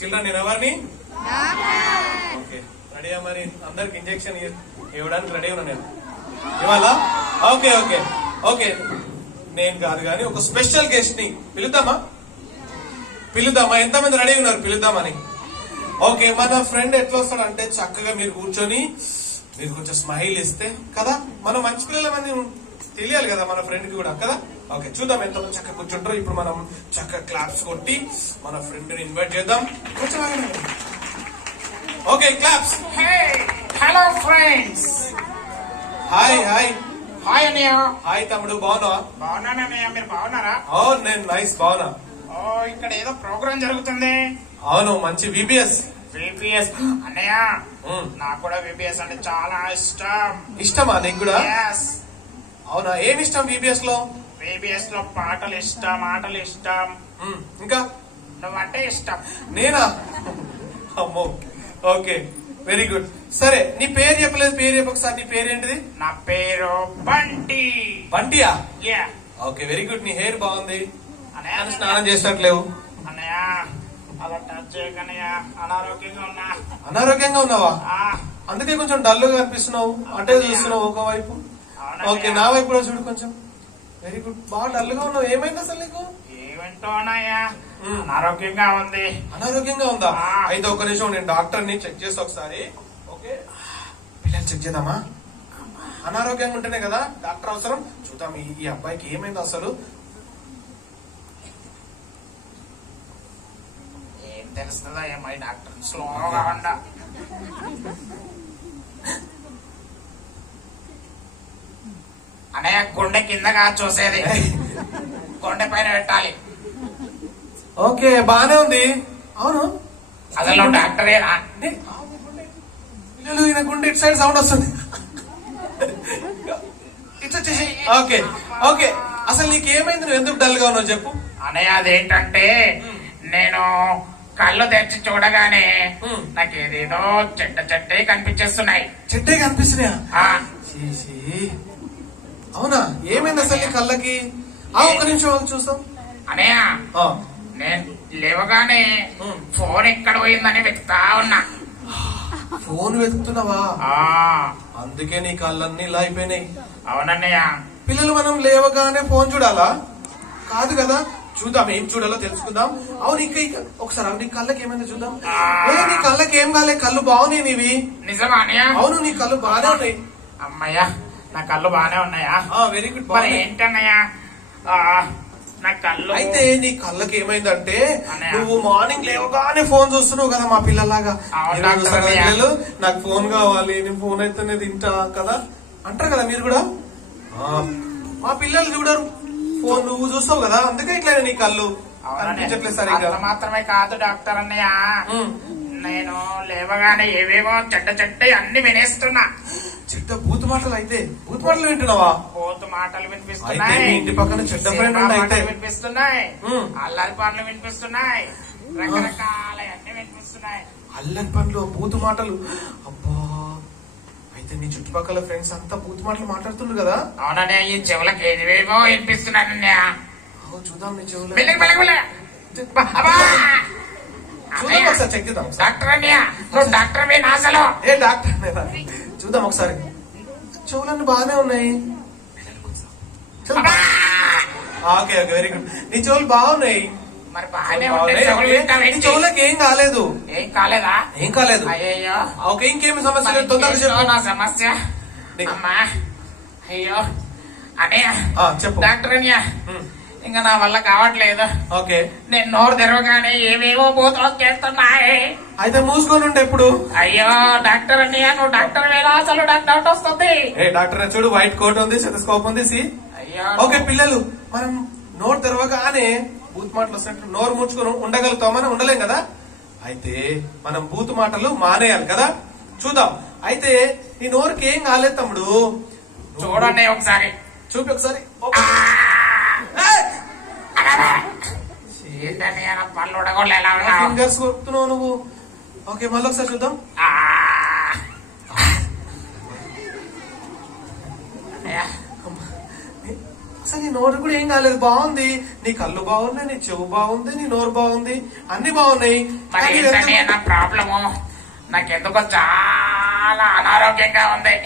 Children నేను ఎవరిని okay రెడీయా మరి అందరికి ఇంజెక్షన్ ఇవ్వడానికి రెడీ ఉన్నా నేను ఇవాళ ఓకే ఓకే ఓకే నేను కాదు కానీ ఒక స్పెషల్ గెస్ట్ ని పిలుద్దామా ఎంతమంది రెడీ ఉన్నారు పిలుద్దామని ఓకే మన ఫ్రెండ్ ఎట్లా వస్తాడంటే చక్కగా మీరు కూర్చొని మీరు కొంచెం స్మైల్ ఇస్తే కదా మనం మంచి పిల్లలమని తెలియాలి కదా మన ఫ్రెండ్ కి కూడా కదా ఓకే చూద్దాం ఎంతమంది చక్కగా కూర్చుంటారు ఇప్పుడు మనం చక్కగా క్లాప్స్ కొట్టి మన ఫ్రెండ్ ని ఇన్వైట్ చేద్దాం కొంచెం okay claps hello friends hi hi hi అన్నయ్య హాయ్ తమ్ముడు బాగున్నావా బాగున్నానన్నయ్య మీరు బాగున్నారా అవును నేను నైస్ బాగున్నా ఇక్కడ ఏదో ప్రోగ్రామ్ జరుగుతుంది అవును మంచి విబిఎస్ అన్నయ్య నాకు కూడా విబిఎస్ అంటే చాలా ఇష్టం ఇష్టమా నీకు కూడా అవునా ఏమి ఇష్టం విబిఎస్ లో పాటలు ఇష్టం ఆటలు ఇష్టం ఇంకా నువ్వంటే ఇష్టం నేనా అమ్మో ఓకే వెరీ గుడ్ సరే నీ పేరు చెప్పలేదు పేరు చెప్పొకసారి నీ పేరేంటిది నా పేరు బంటి బంటియా ఓకే వెరీ గుడ్ నీ హెయిర్ బాగుంది స్నానం చేసినట్లేవు అన్నయ్య అలా టచ్ చేయకన్నయ్య అనారోగ్యంగా ఉన్నావా అందుకే కొంచెం డల్ గా కనిపిస్తున్నావు అంటే చూస్తున్నావు ఒకవైపు ఓకే నా వైపు కూడా చూడు కొంచెం వెరీ గుడ్ బాగా డల్ గా ఉన్నావు ఏమైంది అసలు నీకు ఏమంటో అనారోగ్యంగా ఉంది అనారోగ్యంగా ఉందా అయితే ఒక నిమిషం నేను డాక్టర్ ని చెక్ చేస్తా ఒకసారి ఓకే పిల్లలు చెక్ చేద్దామా అనారోగ్యంగా ఉంటేనే కదా డాక్టర్ అవసరం చూద్దాం ఈ అబ్బాయికి ఏమైంది అసలు ఏం తెలుస్తుందో ఏమై డాక్టర్ స్లోగా ఉండ అన్నయ్య గుండె కిందగా చూసేది గుండె పైన పెట్టాలి ఓకే బానే ఉంది అవును అసలు డాక్టరేనా పిల్లలు ఈయన గుండె ఇటు సైడ్ సౌండ్ వస్తుంది ఇట్లా వచ్చేసి ఓకే ఓకే అసలు నీకేమైంది నువ్వు ఎందుకు డల్ గా ఉన్నావు చెప్పు అన్నయ్య అదేంటంటే నేను కళ్ళు తెచ్చి చూడగానే నాకు ఏదేదో చెట్టే కనిపించేస్తున్నాయి చెట్టే కనిపిస్తున్నాయా అవునా ఏమైంది అసలు కళ్ళకి ఒక నిమిషం చూస్తాం అన్నయ్య నేను లేవగానే ఫోన్ ఎక్కడ పోయిందని వెతుకుతా ఉన్నా ఫోన్ వెతుకుతున్నావా అందుకే నీ కళ్ళన్నీ ఇలా అయిపోయినాయి అవునన్నయ్య పిల్లలు మనం లేవగానే ఫోన్ చూడాలా కాదు కదా చూద్దాం ఏం చూడాలో తెలుసుకుందాం అవును ఇంకా ఒకసారి నీ కళ్ళకి ఏమైందో చూద్దాం నీ కళ్ళకి ఏం కాలే కళ్ళు బాగున్నాయి నీవి నిజమా అన్నయ్య అవును నీ కళ్ళు బాగానే ఉన్నాయి అమ్మయ్యా నా కళ్ళు బాగానే ఉన్నాయా వెరీ గుడ్ మరి ఏంటన్నయ్యా నా కళ్ళు అయితే నీ కళ్ళకి ఏమైందంటే నువ్వు మార్నింగ్ లేవగానే ఫోన్ చూస్తున్నావు కదా మా పిల్లలాగా పిల్లలు నాకు ఫోన్ కావాలి నేను ఫోన్ అయితేనే తింటా కదా అంటారు కదా మీరు కూడా మా పిల్లలు చూడరు ఫోన్ నువ్వు చూస్తావు కదా అందుకే ఇట్లా నీ కళ్ళు అనిపించట్లేదు సరిగ్గా మాత్రమే కాదు డాక్టర్ అన్నయ్య నేను లేవగానే ఏవేమో చెడ్డ అన్ని వినేస్తున్నా చెడ్డ బూతు మాటలు అయితే బూతు మాటలు వింటున్నావా బూతు మాటలు వినిపిస్తున్నాయి ఇంటి పక్కన చెడ్డ ఫ్రెండ్ వినిపిస్తున్నాయి అల్లరి పనులు వినిపిస్తున్నాయి రకరకాల అన్ని వినిపిస్తున్నాయి అల్లరి పనులు బూతు మాటలు అబ్బా అయితే నీ చుట్టుపక్కల ఫ్రెండ్స్ అంతా బూతు మాటలు మాట్లాడుతున్నారు కదా అవుననే ఈ చెవులకు ఏవేమో వినిపిస్తున్నానన్నయ్య చూద్దాం నీ చెవులు చూద్దాం ఒకసారి చెక్ చేద్దాం డాక్టర్ అన్నయ్య నువ్వు డాక్టర్ అసలు ఏ డాక్టర్ చూద్దాం ఒకసారి చెవులన్నీ బాగానే ఉన్నాయి ఓకే ఓకే వెరీ గుడ్ నీ చెవులు బాగున్నాయి మరి బాగానే నీ చెవులకు ఏం కాలేదు ఏం కాలేదు అయ్యో ఓకే ఇంకేమి సమస్య లేదు తొందరగా చెప్పు నా సమస్య అమ్మా అయ్యో అన్నయ్య చెప్పు డాక్టర్ అన్నయ్య ఇంకా నా వల్ల కావట్లేదు ఓకే నేను నోరు తెరవగానే ఏవేవో బూతులు చేస్తున్నాయి అయితే మూసుకొని ఉండే ఎప్పుడు అయ్యో డాక్టర్ అన్నయ్య నువ్వు డాక్టర్ వేలా అసలు నాకు డౌట్ వస్తుంది డాక్టర్ చూడు వైట్ కోట్ ఉంది స్టెతస్కోప్ ఉంది అయ్యో ఓకే పిల్లలు మనం నోరు తెరవగానే బూత్ మాటలు వస్తున్నట్టు నోరు ముడుచుకొని ఉండగలుగుతామని ఉండలేం కదా అయితే మనం బూత్ మాటలు మానేయాలి కదా చూద్దాం అయితే నీ నోరుకి ఏం కాలేదు తమ్ముడు చూడండి ఒకసారి చూపి ఒకసారి పళ్ళు ఉడగొళ్ళు ఎలా ఉన్నా ఫింగర్స్ కొడుతున్నావు నువ్వు ఓకే మళ్ళీ ఒకసారి చూద్దాం అసలు నీ నోరు కూడా ఏం కాలేదు, బాగుంది, నీ కళ్ళు బాగున్నాయి, నీ చెవు బాగుంది, నీ నోరు బాగుంది, అన్ని బాగున్నాయి. మరి ఏంటంటే నా ప్రాబ్లము, నాకెందుకో చాలా అనారోగ్యంగా ఉంది.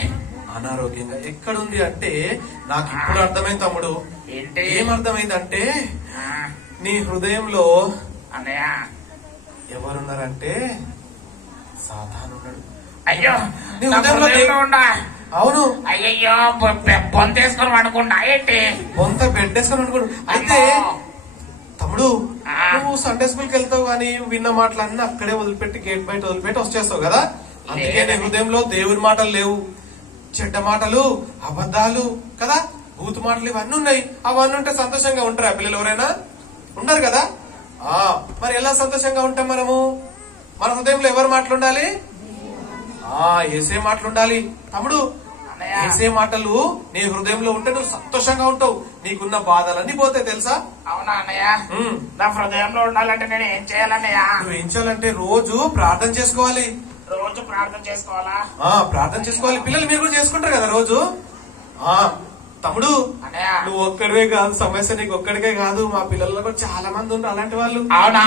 అనారోగ్యంగా ఎక్కడుంది అంటే నాకు ఇప్పుడు అర్థమైంది తమ్ముడు. ఏంటి? ఏమర్థమైందంటే నీ హృదయంలో అన్నయ్య ఎవరున్నారంటే సాతానున్నాడు. అయ్యో నీ నా హృదయంలో హృదయంలో ఉండా? అవును. అయ్యయ్యో బొంతేసుకొని పడుకుంటా ఏంటి? బొంత బెడ్డేసుకొని అనుకోడు. అయితే అమ్మో. తమ్ముడు ఆ. నువ్వు సండే స్కూల్కి వెళ్తావు కానీ విన్న మాటలన్నీ అక్కడే వదిలిపెట్టి గేట్ బయట వదిలిపెట్టి వచ్చేస్తావు కదా. అందుకే నీ హృదయంలో దేవుని మాటలు లేవు, చెడ్డ మాటలు, అబద్ధాలు కదా, బూతు మాటలు ఇవన్నీ ఉన్నాయి. అవన్నీ ఉంటే సంతోషంగా ఉంటారా పిల్లలు? ఎవరైనా ఉండరు కదా. మరి ఎలా సంతోషంగా ఉంటాం మనము? మన హృదయంలో ఎవరు మాటలు ఉండాలి? యేసే మాటలు ఉండాలి తమ్ముడు. యేసే మాటలు నీ హృదయంలో ఉంటే నువ్వు సంతోషంగా ఉంటావు, నీకున్న బాధలన్నీ పోతాయి తెలుసా. అవునా అన్నయ్య? నా హృదయంలో ఉండాలంటే నేను ఏం చేయాలన్నయ్య? నువ్వు ఏం చేయాలంటే రోజు ప్రార్థన చేసుకోవాలి. రోజు ప్రార్థన చేసుకోవాలా? ప్రార్థన చేసుకోవాలి. పిల్లలు మీరు కూడా చేసుకుంటారు కదా రోజు. తమ్ముడు అన్నయ్య నువ్వు ఒక్కడివే కాదు, సమస్య నీకు ఒక్కడికే కాదు, మా పిల్లల్లో కూడా చాలా మంది ఉన్నారు అలాంటి వాళ్ళు. అవునా?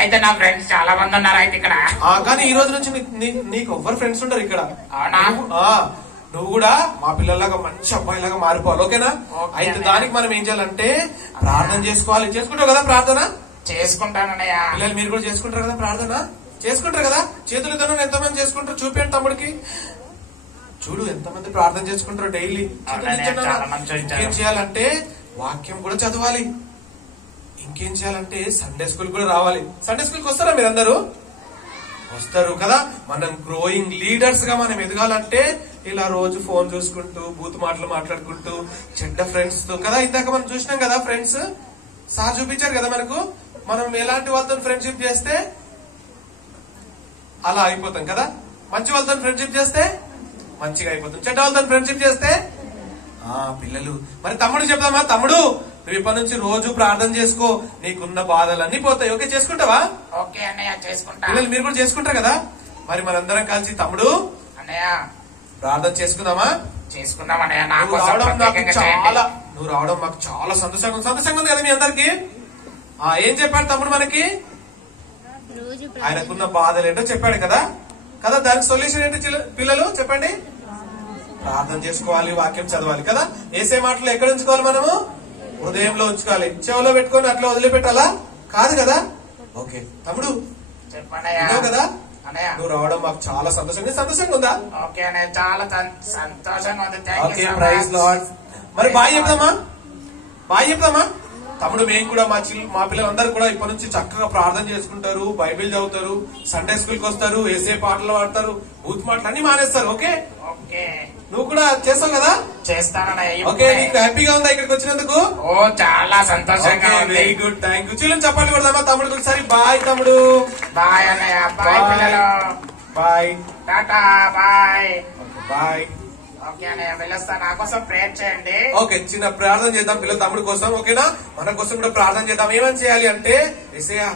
అయితే నా ఫ్రెండ్స్ చాలా మంది ఉన్నారు అయితే ఇక్కడ. కానీ ఈ రోజు నుంచి నీకు ఎవ్వరు ఫ్రెండ్స్ ఉండరు ఇక్కడ. అవునా? నువ్వు కూడా మా పిల్లల్లాగా మంచి అబ్బాయిలాగా మారిపోవాలి, ఓకేనా? అయితే దానికి మనం ఏం చేయాలంటే ప్రార్థన చేసుకోవాలి. చేసుకుంటావు కదా ప్రార్థన? చేసుకుంటానన్నయ్య. పిల్లలు మీరు కూడా చేసుకుంటారు కదా ప్రార్థన? చేసుకుంటారు కదా. చేతులతో ఎంతమంది చేసుకుంటారు చూపండి తమ్ముడికి. చూడు ఎంతమంది ప్రార్థన చేసుకుంటారు డైలీ. ఇంకేం చేయాలంటే వాక్యం కూడా చదవాలి. ఇంకేం చేయాలంటే సండే స్కూల్ కూడా రావాలి. సండే స్కూల్కి వస్తారా మీరందరూ? వస్తారు కదా. మనం గ్రోయింగ్ లీడర్స్ గా మనం ఎదగాలంటే ఇలా రోజు ఫోన్ చూసుకుంటూ బూత్ మాటలు మాట్లాడుకుంటూ చెడ్డ ఫ్రెండ్స్ తో కదా, ఇందాక మనం చూసినాం కదా ఫ్రెండ్స్, సార్ చూపించారు కదా మనకు. మనం ఎలాంటి వాళ్ళతో ఫ్రెండ్షిప్ చేస్తే అలా అయిపోతాం కదా. మంచి వాళ్ళతో ఫ్రెండ్షిప్ చేస్తే మంచిగా అయిపోతాం, చెడ్డ వాళ్ళతో ఫ్రెండ్షిప్ చేస్తే పిల్లలు. మరి తమ్ముడు చెప్దామా? తమ్ముడు నువ్వు ఇప్పటి నుంచి రోజు ప్రార్థన చేసుకో, నీకున్న బాధలన్నీ పోతాయి. ఓకే చేసుకుంటావా? ఓకే అన్నయ్య చేసుకుంటా. పిల్లలు మీరు కూడా చేసుకుంటారు కదా. మరి మనందరం కలిసి తమ్ముడు అన్నయ్య ప్రార్థన చేసుకుందామా? చేసుకుందాం అన్నయ్య. నువ్వు రావడం మాకు చాలా సంతోషంగా ఉంది కదా మీ అందరికి. ఏం చెప్పాడు తమ్ముడు మనకి? ఆయనకున్న బాధలు ఏంటో చెప్పాడు కదా. దానికి సొల్యూషన్ ఏంటి పిల్లలు చెప్పండి? ప్రార్థన చేసుకోవాలి, వాక్యం చదవాలి కదా. వేసే మాటలు ఎక్కడ ఉంచుకోవాలి మనము? హృదయంలో ఉంచుకోవాలి. చెవులో పెట్టుకొని అట్లా వదిలిపెట్టాలా? కాదు కదా. ఓకే తమ్ముడు చెప్పండి కదా. నువ్వు రావడం మాకు చాలా సంతోషంగా ఉందా? ఓకే అన్నయ్య చాలా సంతోషంగా ఉంది. Okay praise lord. మరి బాయ్ చెప్దామా? తమ్ముడు మేము కూడా మా పిల్లలందరూ కూడా ఇప్పటి నుంచి చక్కగా ప్రార్థన చేసుకుంటారు, బైబిల్ చదువుతారు, సండే స్కూల్ కి వస్తారు, వేసే పాటలు పాడతారు, బూత్ మాటలు అన్ని మానేస్తారు. ఓకే నువ్వు కూడా చేస్తావు కదా? చేస్తానన్నయ్య. ఓకే నీకు హ్యాపీగా ఉందా ఇక్కడికి వచ్చినందుకు? చాలా సంతోషంగా. Very good, thank you. చిల్లని చెప్పాలి కొడదామా తమ్ముడు ఒకసారి? బాయ్ తమ్ముడు. బాయ్ అన్నయ్య. బాయ్ పిల్లలు. Bye tata. Bye. Bye. Okay అన్నయ్య వెళ్ళొస్తా. నా కోసం ప్రేయర్ చేయండి. ఓకే చిన్న ప్రార్థన చేద్దాం పిల్లల తమ్ముడు కోసం, ఓకేనా? మన కోసం కూడా ప్రార్థన చేద్దాం. ఏమని చేయాలి అంటే యేసయ్యా